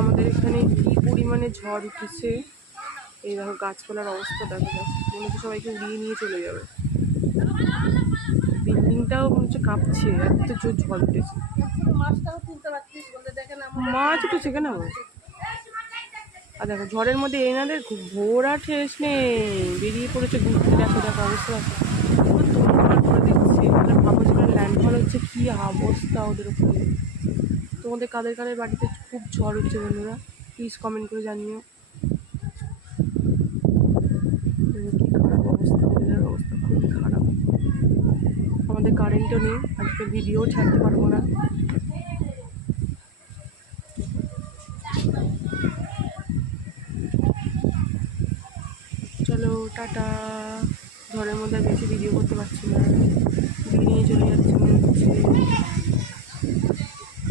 আমাদের এখানে কি পরিমাণে ঝড় উঠেছে, এই দেখো গাছপালার অবস্থা দেখা যাচ্ছে, মনে হচ্ছে সবাইকে উড়িয়ে নিয়ে চলে যাবে। বিল্ডিংটাও মনে হচ্ছে কাঁপছে, এত জোর ঝড় উঠেছে। মাছ উঠেছে কেন? আর দেখো ঝড়ের মধ্যে এনাদের ঘোড়া ঠেস নেই, বেরিয়ে পড়েছে ঘুরতে। দেখো দেখো অবস্থা দেখো, তোমার করে দিচ্ছে। মানে ভাবো যেখানে ল্যান্ডফল হচ্ছে কি অবস্থা ওদের উপরে। তোমাদের কাদের কাদের বাড়িতে খুব ঝড় হচ্ছে বন্ধুরা, প্লিজ কমেন্ট করে জানিও। কি খারাপ অবস্থা, ওদের অবস্থা খুবই খারাপ। আমাদের কারেন্টও নেই, আজকে ভিডিও ছাড়তে পারবো না। চলো টাটা। ঝড়ের মধ্যে বেশি ভিডিও করতে পারছি না, নিয়ে চলে যাচ্ছে মনে হচ্ছে।